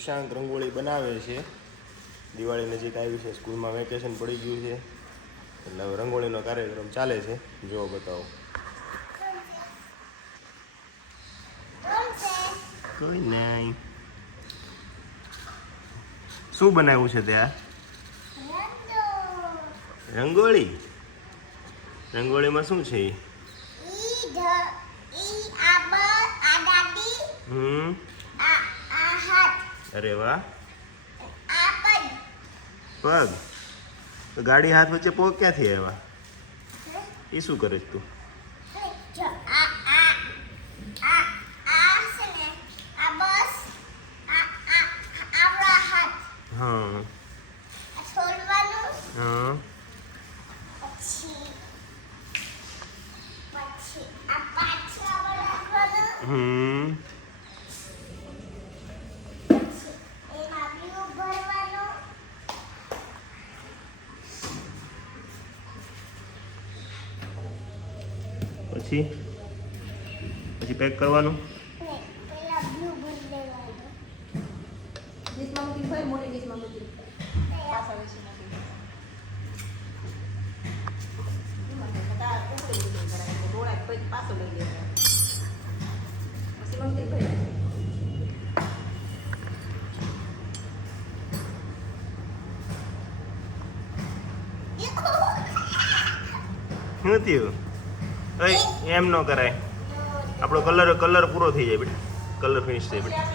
કૃષાંક રંગોળી બનાવે છે. દિવાળી નજીક આવી છે, સ્કૂલમાં વેકેશન પડી ગયું છે એટલે હવે રંગોળીનો કાર્યક્રમ ચાલે છે. જો બતાવો. કોઈ નહીં. શું બનાવ્યું છે ત્યાં? રંગોળી. રંગોળીમાં શું છે? અરે વાહ. પગ તો ગાડી હાથ વચ્ચે પગ ક્યાંથી આવ્યા? એ શું કરે તું? હા હા. પછી પછી પેક કરવાનું. શું થયું? એમ ન કરાય. આપણો કલર પૂરો થઈ જાય બેટા. કલર ફિનિશ થઈ બેટા.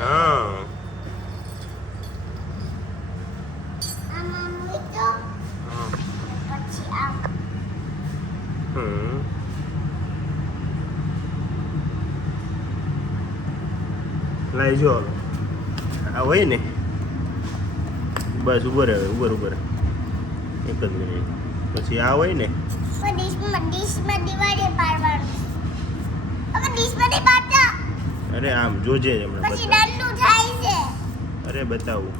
હા લાઈ જો આ હોય ને બસ ઉભો રહે. ઉભર એક જ મિનિટ. પછી આ હોય ને અરે આમ જોજે હમણાં. અરે બતાવું.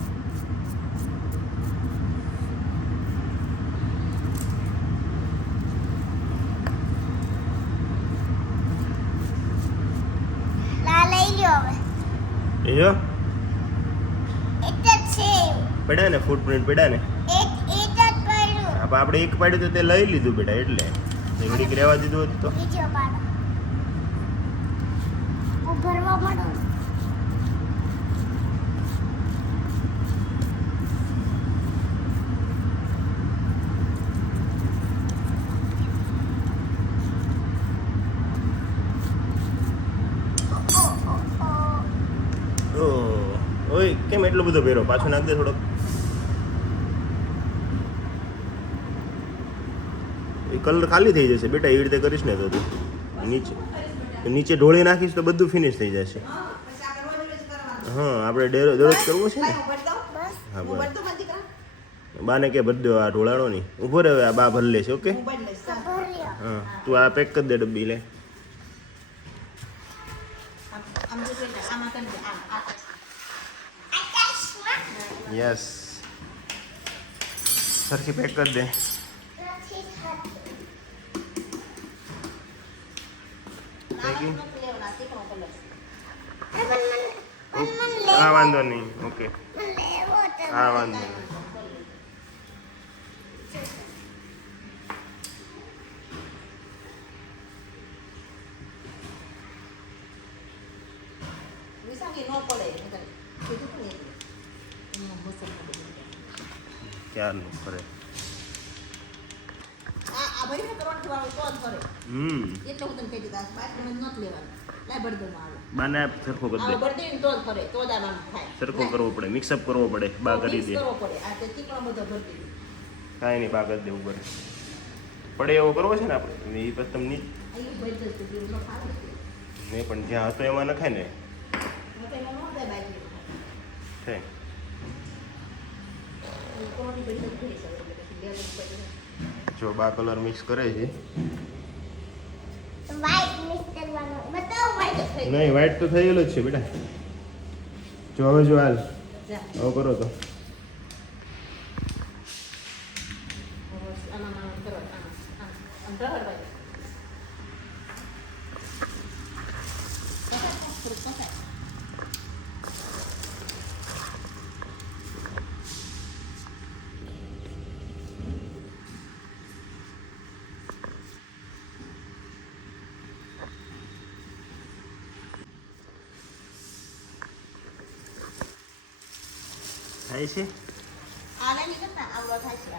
એ જો પડ્યા ને ફૂટપ્રિન્ટ પડ્યા ને. આપણે એક પાડ્યું તો તે લઈ લીધું બેટા એટલે ઘડીક રહેવા દીધું હતું તો. ઓય કેમ એટલો બધો પહેરો? પાછું નાખ દે થોડોક. કલર ખાલી થઈ જશે બેટા. એ રીતે કરીશ ને તો તું નીચે ઢોળી નાખીશ તો બધું ફિનિશ થઈ જશે. હા આપણે દરરોજ કરવો છે ને. હા બસ બાને કે ભર દો આ ઢોળાણો નહીં. ઊભો રહે આ બા ભર લેશે. ઓકે હા તું આ પેક કરી દે ડબ્બી લે. યસ સરખી પેક કરી દે. હા વાંધો નહીં. ઓકે હા વાંધો નહીં. ક્યારનું કરે બાને સરખો કરી દે. સરખો કરવો પડે. મિક્સઅપ કરવો પડે. બા કરી દે. કાંઈ નહીં બા કરી દેવું પડે. પડે એવો કરવો છે ને આપણે. એ પછી તમને નહીં પણ જ્યાં હતો એમાં નખાય ને. જો બા કલર મિક્સ કરે છે. નહીં વ્હાઈટ તો થયેલો જ છે બેટા. જો હવે જો હાલ હવે કરો તો. થાય છે આ લઈ કરતા આવડો થાય છે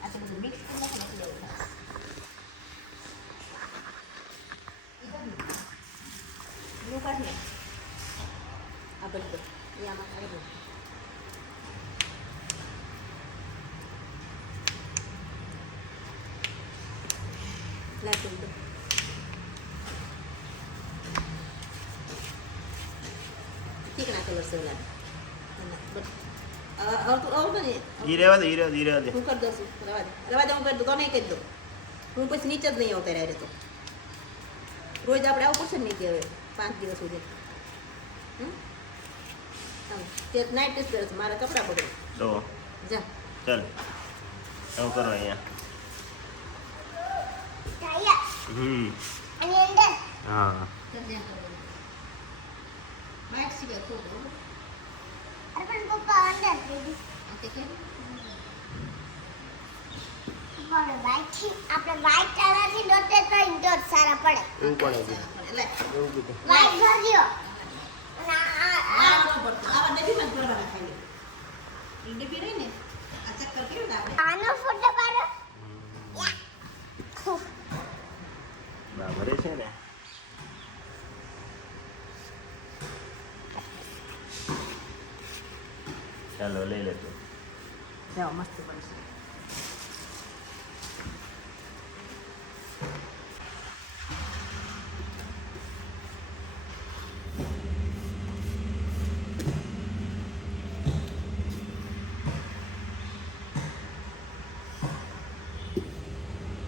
આ તો બધું મિક્સ કરી નાખે એટલે એવું થાય નું કાઢે આ બધું એ આમાં કાઢી દો લાગી દો ઠીક ના કલર સેવલા ઈ રહેવા દે હું કરી દઉં છું રવા દે હું કરી દઉં તો નહીં કરી દઉં હું પછી નીચે જ નહીં આવતા રહે તો રોજ આપણે આવું પડશે ને નીચે હવે 5 દિવસ સુધી તે નાઇટ ટેસ્ટ કરે છે મારા કપડાં બગડે તો જા ચાલ આવું કરો અહીંયા અને અંદર હા ચાલ જા બાઇક સીધે ખૂબ અરે પણ પપ્પા અંદર દીદી ઓકે કે આપણે વ્હાઈટ કલરથી દોતે તો ઇન્ડોર સારા પડે એવું કોણે કીધું એટલે એવું કીધું વ્હાઈટ ભર્યો અને આ ન પડતો આવા ડબ્બીમાં જ ભરવાના ખાલી એ ડબ્બી રહી ને આ ચક્કર કર્યું ને આપણે આનો ફોટો પાડો બરાબર છે ને ચાલો લઈ લેતો જાઓ મસ્ત બનશે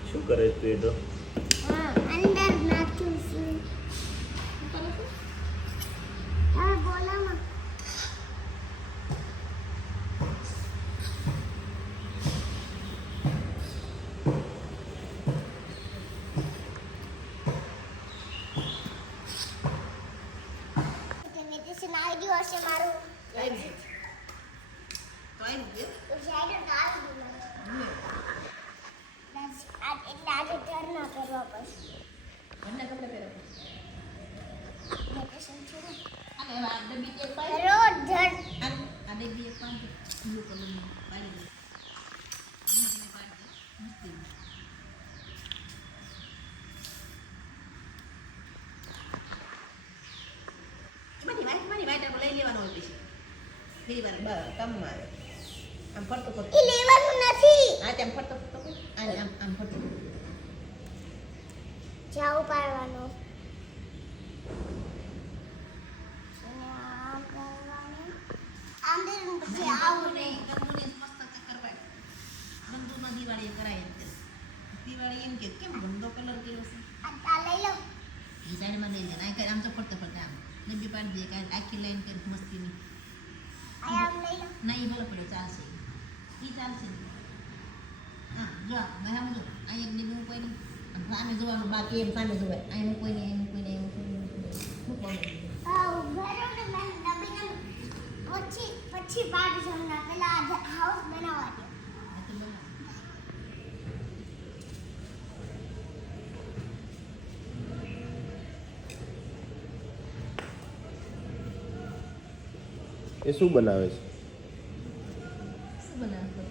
શું કરે તું એ તો અંદર નાખ્યું છે હા બોલામાં આવી ગયું હશે મારું આવી તો આવી ગયું ઉજાડો ડાલ દીધો એટલે આજે ઘરના કરવા પડશે ઘરના કપડાં પહેરો વેકેશન છે ને અને આ ડબ્બી એક પાડી રોજ ધર આ ડબ્બી એક પાડી બ્લુ કલરનું પાડી દે મસ્તી મારી વાઈટ આપણે લઈ લેવાનો હોય પછી ફરી વાર કામમાં આવે આમ ફરતો ફરતો ઈ લેવાનું નથી આ તેમ ફરતો ફરતો આમ ફરતો જાવ પાડવાનું આમ કરવાનું આમ દેનું પછી આવું નહીં ગંદુને મસ્ત ચક્કર પાડ ગંદુનો દિવાળી કરાય એમ દિવાળી એમ કે કેમ ગંદો કલર કર્યો છે આ લઈ લો એ સાઈડમાં લઈ લે આમ તો ફરતો ફરતો આમ ડબ્બી પાડી દે કાંઈ આખી લાઈન કરી મસ્તીની આમ લઈ લો ના એ ભલે પડ્યો ચાલશે એ ચાલશે હા જો મેં આમ જો અહીં એક ડબ્બી કોઈ નહીં સામે જોવાનું બાકી એમ સામે જોવાય અહીં કોઈ નહીં અહીં કોઈ નહીં ભરો ને મેં નબીને પછી પાડી જમના પેલા હાઉસ બનાવવા દે એ શું બનાવે છે શું બનાવે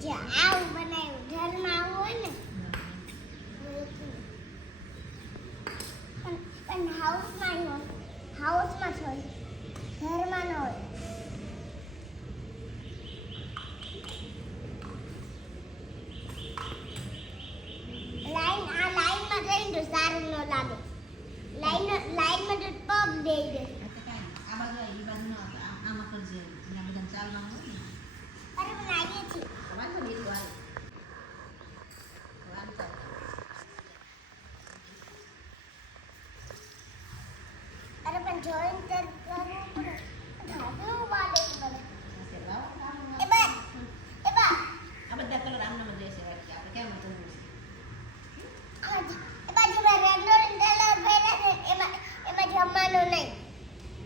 જે આવું બનાવ્યું ઘરમાં આવું હોય ને પણ હાઉસમાં ન હોય હાઉસમાં જ હોય ઘરમાં ન હોય લાઈનમાં જઈને તો સારું ન લાગે લાઈનમાં તો પગ દઈ દે આ બાજુ એ બાજુ ન આમાં કરજે એટલે બધા ચાલવાનું હોય ને અરે મને આવીએ છીએ વાંધો નહીં એટલું હાલે વાંધો અરે પણ જોઈન કરવું પડે ધાતું વાડે પડે એ બા આ બધા કલર આમના માં જશે આપણે કેમ કરવું છે એ બાજુ મેં રેગ્યુલર કલર પહેર્યા છે એમાં જમવાનું નહીં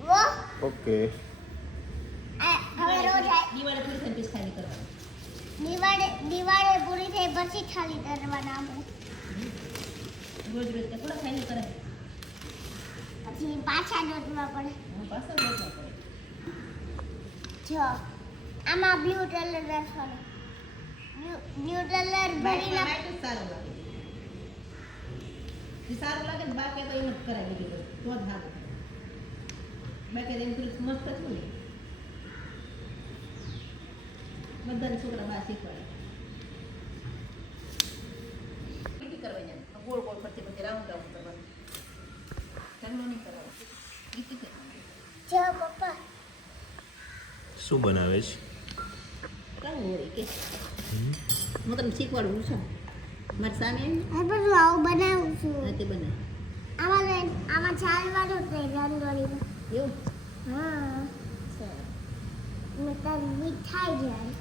વો ઓકે હવે રોજ દિવાળી પૂરી થઈને પછી ખાલી કરવાનું દિવાળી પૂરી થઈ પછી ખાલી કરવાના આપણે રોજ રોજ કે થોડા ખાલી કરે પછી પાછા દોડવા પડે હું પાછળ બેઠા પડે જો આમાં બ્લુ કલર રાખવાનો બ્લુ કલર ભરી નાખ વાઈટ જ સારું લાગે એ સારું લાગે ને બાકી તો એમ જ કરાવી દીધું તો જ સારું બાકી તો એમ થોડું મસ્ત થયું ને બધાને છોકરા બહાર શીખવાડે લીટી કરવાની એમ. ગોળ ગોળ ફરતી ફરતી રાઉન્ડ રાઉન્ડ કરવાનું ચાલો નહીં કરાવો લીટી કરવાની જો પપ્પા શું બનાવે છે કાંઈ હોય કે હું તમને શીખવાડું છું મારી સામે આ બધું આવું બનાવું છું તે બને આમાં ચાલવાનું છે રંગોળીમાં એવું હા મેં તાર મીઠાઈ જાય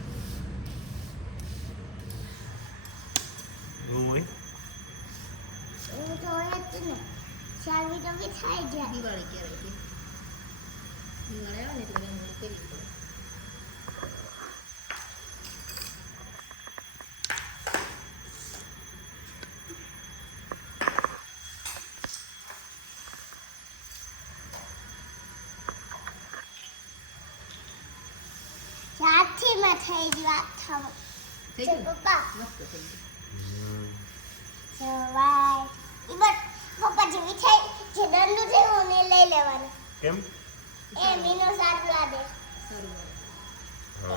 એવું હોય એવું તો હોય જ ને ચાલવી તો મીઠાઈ જાય દિવાળી કહેવાય કે દિવાળી આવે ને એટલે રંગોળી કરવી પડે સાથીમાં થઈ ગયું આ થવું થઈ જો ગયું ને? પપ્પા મસ્ત થઈ ગયું જો વાય ઈ બટ પપ્પા જે મીઠાઈ જે દંડુ છે હું ને લઈ લેવાનું કેમ એ મીનો સારું લાગે સારું લાગે.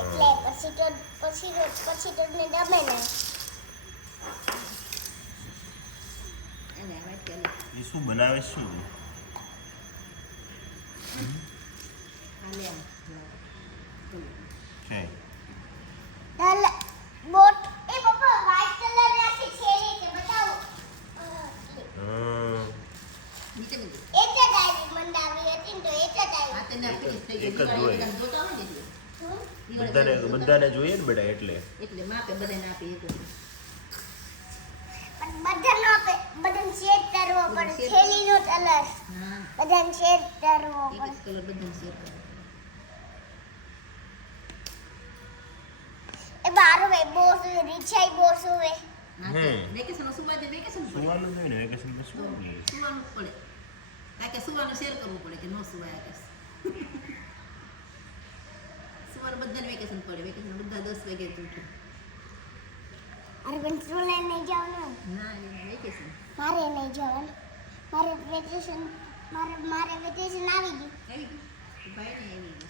એટલે પછી તો ને ગમે ને અને આ વાઈટ ચાલે એ શું બનાવે છે શું આ લે આમ છે દલ બોટ એ પપ્પા વ્હાઈટ કલર ની આખી થેલી છે બતાવો નીચે મૂકી એક જ આવી મંદાવી હતી ને તો એક જ આવી આ તેને ફિનિશ થઈ એક જ ગયું હોય. દિવાળી જોતા હોય ને એટલે હમ? બધાને જોઈએ ને બેટા એટલે એટલે માપે બધાને આપે એક વખત. પણ બધાનો આપે બધાને શેર કરવો પડે શેર. થેલીનો કલર હા બધાને શેર કરવો એક પડે જ કલર બધાને શેર કરે એ બારો ભાઈ બોસ રીછાઈ બોસ હોય વેકેશનમાં સુવા દે વેકેશન પડે સુવાનું જોઈએ ને વેકેશન માં શું કરીએ? સુવાનું જ પડે કારણ કે સુવાનું શેર કરવું પડે કે ન સુવાય કે સુવાનું બધાને વેકેશન પડે વેકેશન બધા 10 વાગે જ ઉઠે અરે પણ સ્કૂલે નહીં જવાનું ના વેકેશન મારે નહીં જવાનું મારે વેકેશન આવી ગયું આવી ગયું ભાઈ ને આવી